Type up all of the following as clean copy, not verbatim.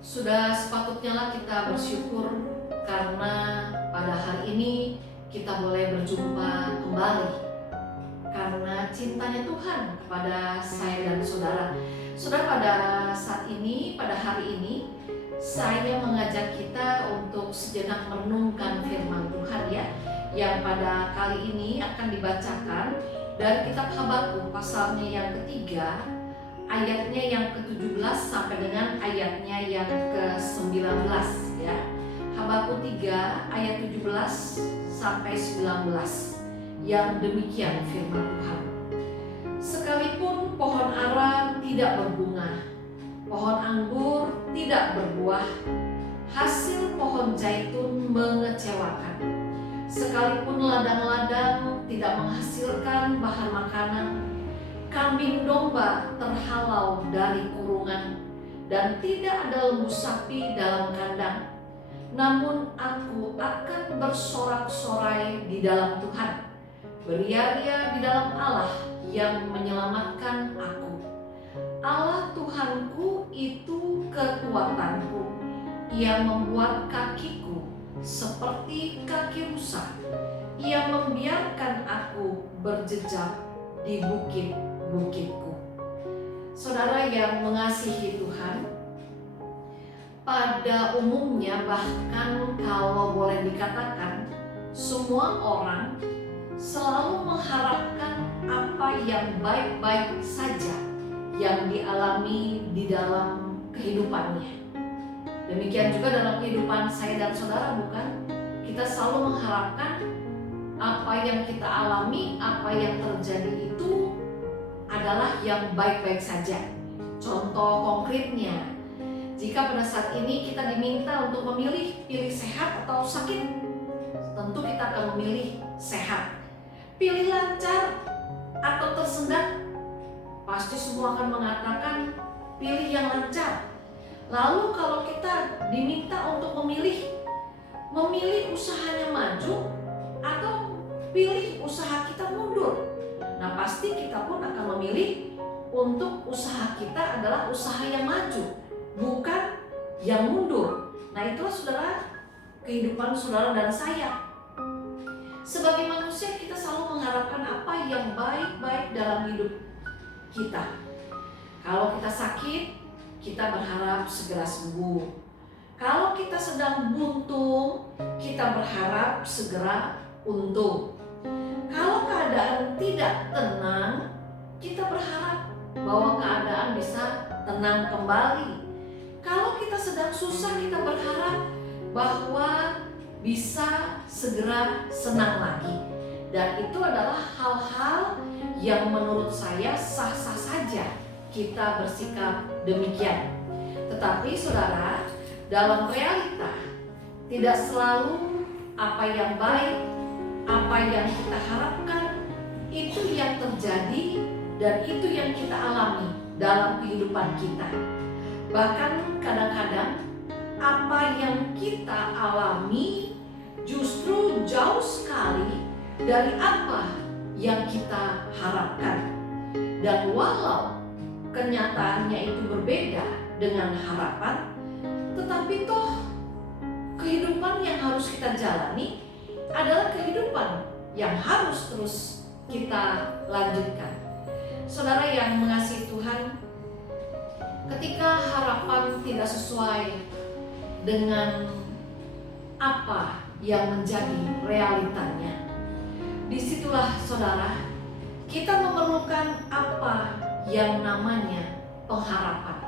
Sudah sepatutnya lah kita bersyukur karena pada hari ini kita boleh berjumpa kembali karena cintanya Tuhan kepada saya dan saudara. Saudara, pada saat ini, pada hari ini, saya mengajak kita untuk sejenak merenungkan firman Tuhan ya, yang pada kali ini akan dibacakan dari kitab Habakuk pasalnya yang ketiga, ayatnya yang ke-17 sampai dengan ayatnya yang ke-19 ya. Habakuk 3 ayat 17 sampai 19 yang demikian firman Tuhan. Sekalipun pohon ara tidak berbunga, pohon anggur tidak berbuah, hasil pohon zaitun mengecewakan. Sekalipun ladang-ladang tidak menghasilkan bahan makanan, kambing domba terhalau dari kurungan, dan tidak ada lembu sapi dalam kandang. Namun aku akan bersorak-sorai di dalam Tuhan, beria-ria di dalam Allah yang menyelamatkan aku. Allah Tuhanku itu kekuatanku. Ia membuat kakiku seperti kaki rusa. Ia membiarkan aku berjejak di bukit-bukitku. Saudara yang mengasihi Tuhan, pada umumnya bahkan kalau boleh dikatakan semua orang selalu mengharapkan apa yang baik-baik saja yang dialami di dalam kehidupannya. Demikian juga dalam kehidupan saya dan saudara, bukan? Kita selalu mengharapkan apa yang kita alami, apa yang terjadi itu adalah yang baik-baik saja. Contoh konkretnya, jika pada saat ini kita diminta untuk pilih sehat atau sakit, tentu kita akan memilih sehat. Pilih lancar atau tersendat, pasti semua akan mengatakan pilih yang lancar. Lalu kalau kita diminta untuk memilih usahanya maju atau pilih usaha kita mundur, nah pasti kita pun akan memilih untuk usaha kita adalah usaha yang maju, bukan yang mundur. Nah itulah saudara, kehidupan saudara dan saya. Sebagai manusia kita selalu mengharapkan apa yang baik-baik dalam hidup kita. Kalau kita sakit, kita berharap segera sembuh. Kalau kita sedang buntung, kita berharap segera untung. Kalau keadaan tidak tenang, kita berharap bahwa keadaan bisa tenang kembali. Kalau kita sedang susah, kita berharap bahwa bisa segera senang lagi. Dan itu adalah hal-hal yang menurut saya sah-sah saja kita bersikap demikian. Tetapi saudara, dalam realita tidak selalu apa yang baik, apa yang kita harapkan itu yang terjadi dan itu yang kita alami dalam kehidupan kita. Bahkan kadang-kadang apa yang kita alami justru jauh sekali dari apa yang kita harapkan. Dan walau kenyataannya itu berbeda dengan harapan, tetapi toh kehidupan yang harus kita jalani adalah kehidupan yang harus terus kita lanjutkan. Saudara yang mengasihi Tuhan, ketika harapan tidak sesuai dengan apa yang menjadi realitanya, disitulah saudara kita memerlukan apa yang namanya pengharapan.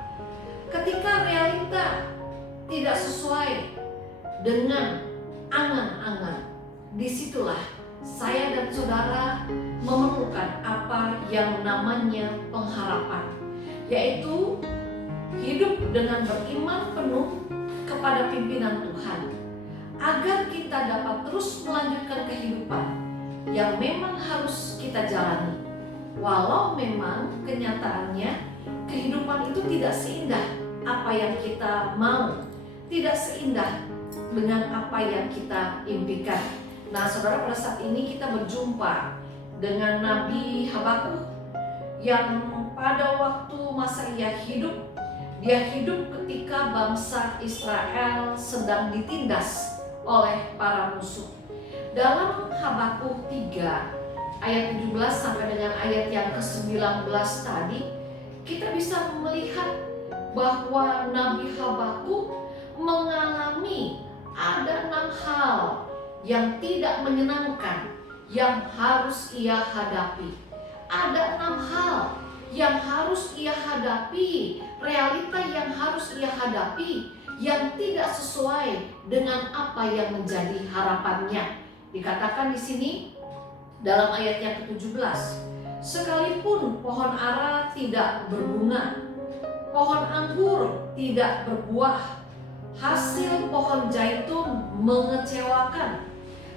Ketika realita tidak sesuai dengan angan-angan, disitulah saya dan saudara memerlukan apa yang namanya pengharapan, yaitu hidup dengan beriman penuh kepada pimpinan Tuhan, agar kita dapat terus melanjutkan kehidupan yang memang harus kita jalani. Walau memang kenyataannya kehidupan itu tidak seindah apa yang kita mau, tidak seindah dengan apa yang kita impikan. Nah saudara, pada saat ini kita berjumpa dengan Nabi Habakuk yang pada waktu masa ia hidup Dia hidup ketika bangsa Israel sedang ditindas oleh para musuh. Dalam Habakuk 3 ayat 17 sampai dengan ayat yang ke-19 tadi, kita bisa melihat bahwa Nabi Habakuk mengalami ada 6 hal yang tidak menyenangkan yang harus ia hadapi. Ada 6 hal yang harus ia hadapi, realita yang harus ia hadapi yang tidak sesuai dengan apa yang menjadi harapannya. Dikatakan di sini dalam ayat yang ke-17, sekalipun pohon ara tidak berbunga, pohon anggur tidak berbuah, hasil pohon zaitun mengecewakan,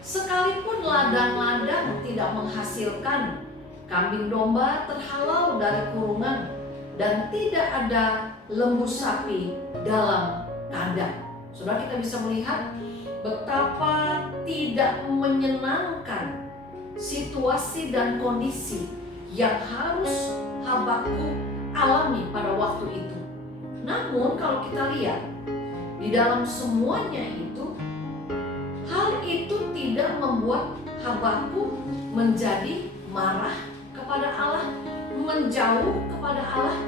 sekalipun ladang-ladang tidak menghasilkan, kambing domba terhalau dari kurungan, dan tidak ada lembu sapi dalam kandang. Saudara, kita bisa melihat betapa tidak menyenangkan situasi dan kondisi yang harus Habakuk alami pada waktu itu. Namun kalau kita lihat di dalam semuanya itu, hal itu tidak membuat Habakuk menjadi marah kepada Allah, menjauh kepada Allah.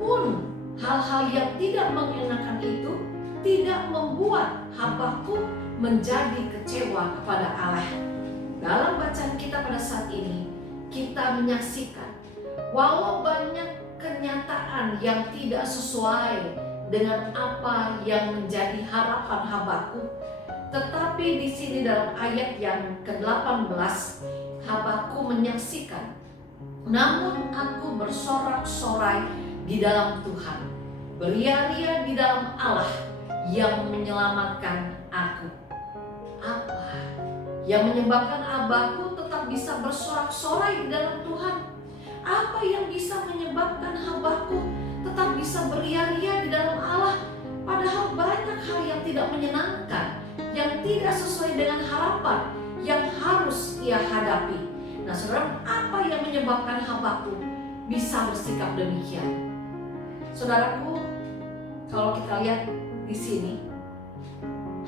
Pun hal-hal yang tidak mengenakan itu tidak membuat Habakuk menjadi kecewa kepada Allah. Dalam bacaan kita pada saat ini, kita menyaksikan walau banyak kenyataan yang tidak sesuai dengan apa yang menjadi harapan Habakuk, tetapi di sini dalam ayat yang ke-18 Habakuk menyaksikan, namun aku bersorak-sorai di dalam Tuhan, beria-ria di dalam Allah yang menyelamatkan aku. Apa yang menyebabkan Habakuk tetap bisa bersorak-sorai di dalam Tuhan? Apa yang bisa menyebabkan Habakuk tetap bisa beria-ria di dalam Allah? Padahal banyak hal yang tidak menyenangkan, yang tidak sesuai dengan harapan yang harus ia hadapi. Nah saudara, apa yang menyebabkan Habakuk bisa bersikap demikian? Saudaraku, kalau kita lihat di sini,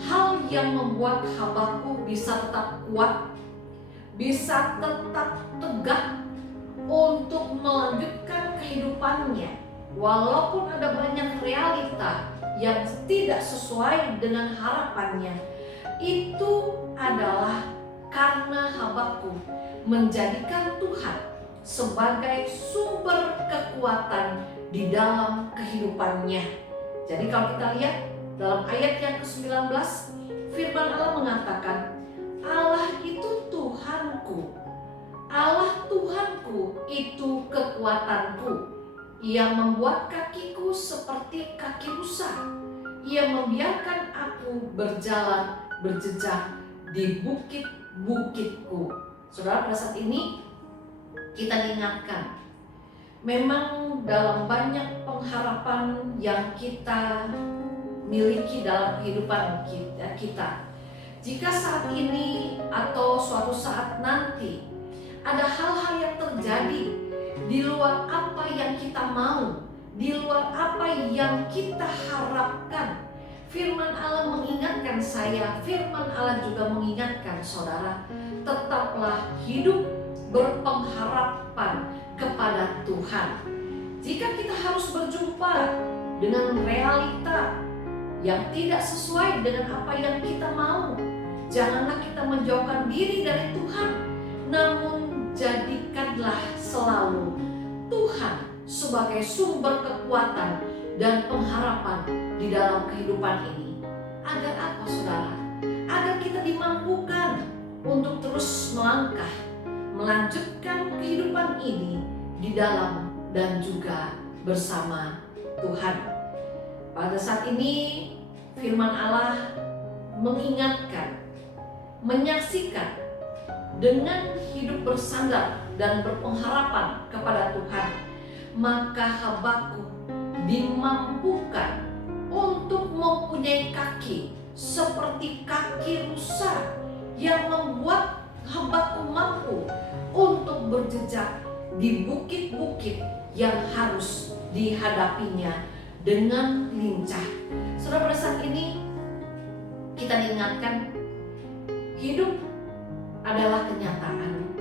hal yang membuat Habakuk bisa tetap kuat, bisa tetap tegak untuk melanjutkan kehidupannya, walaupun ada banyak realita yang tidak sesuai dengan harapannya, itu adalah karena Habakuk menjadikan Tuhan sebagai sumber kekuatan di dalam kehidupannya. Jadi kalau kita lihat dalam ayat yang ke-19, firman Allah mengatakan, Allah itu Tuhanku, Allah Tuhanku itu kekuatanku. Ia membuat kakiku seperti kaki rusa. Ia membiarkan aku berjalan berjejak di bukit-bukitku. Saudara, pada saat ini kita diingatkan, memang dalam banyak pengharapan yang kita miliki dalam kehidupan kita, jika saat ini atau suatu saat nanti ada hal-hal yang terjadi di luar apa yang kita mau, di luar apa yang kita harapkan, firman Allah mengingatkan saya, firman Allah juga mengingatkan saudara, tetaplah hidup berpengharapan kepada Tuhan. Jika kita harus berjumpa dengan realita yang tidak sesuai dengan apa yang kita mau, janganlah kita menjauhkan diri dari Tuhan, namun jadikanlah selalu Tuhan sebagai sumber kekuatan dan pengharapan di dalam kehidupan ini. Agar apa saudara? Agar kita dimampukan untuk terus melangkah, melanjutkan kehidupan ini di dalam dan juga bersama Tuhan. Pada saat ini firman Allah mengingatkan, menyaksikan dengan hidup bersandar dan berpengharapan kepada Tuhan, maka Habakuk dimampukan untuk mempunyai kaki seperti kaki rusa yang membuat Habakuk mampu untuk berjejak di bukit-bukit yang harus dihadapinya dengan lincah. Saudara, pada saat ini kita diingatkan hidup adalah kenyataan,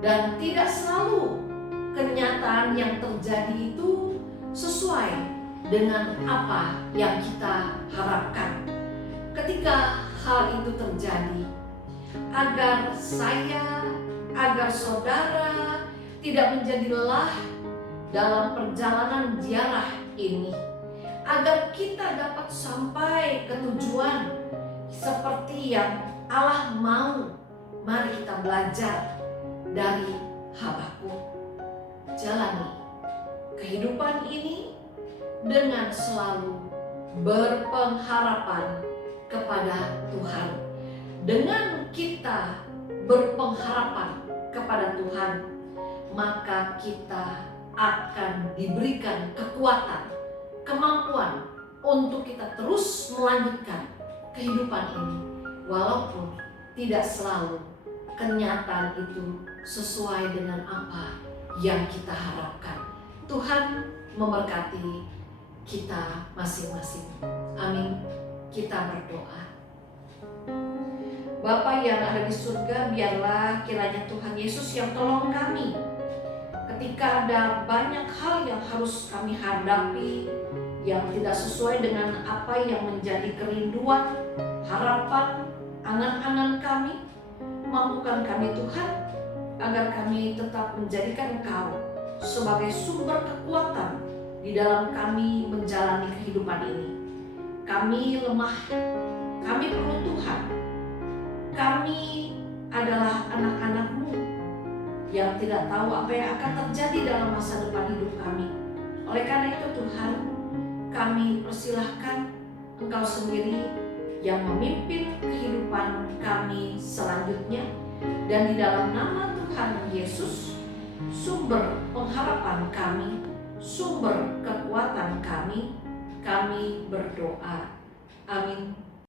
dan tidak selalu kenyataan yang terjadi itu sesuai dengan apa yang kita harapkan. Ketika hal itu terjadi, agar saudara tidak menjadi lelah dalam perjalanan ziarah ini, agar kita dapat sampai ke tujuan seperti yang Allah mau, mari kita belajar dari Habakuk. Jalani kehidupan ini dengan selalu berpengharapan kepada Tuhan. Dengan kita berpengharapan kepada Tuhan, maka kita akan diberikan kekuatan, kemampuan untuk kita terus melanjutkan kehidupan ini, walaupun tidak selalu kenyataan itu sesuai dengan apa yang kita harapkan. Tuhan memberkati kita masing-masing. Amin. Kita berdoa. Bapa yang ada di surga, biarlah kiranya Tuhan Yesus yang tolong kami ketika ada banyak hal yang harus kami hadapi yang tidak sesuai dengan apa yang menjadi kerinduan, harapan, angan-angan kami. Mampukan kami Tuhan agar kami tetap menjadikan Engkau sebagai sumber kekuatan di dalam kami menjalani kehidupan ini. Kami lemah, kami perlu Tuhan. Kami adalah anak-anak-Mu yang tidak tahu apa yang akan terjadi dalam masa depan hidup kami. Oleh karena itu Tuhan, kami persilahkan Engkau sendiri yang memimpin kehidupan kami selanjutnya. Dan di dalam nama Tuhan Yesus, sumber pengharapan kami, sumber kekuatan kami berdoa. Amin.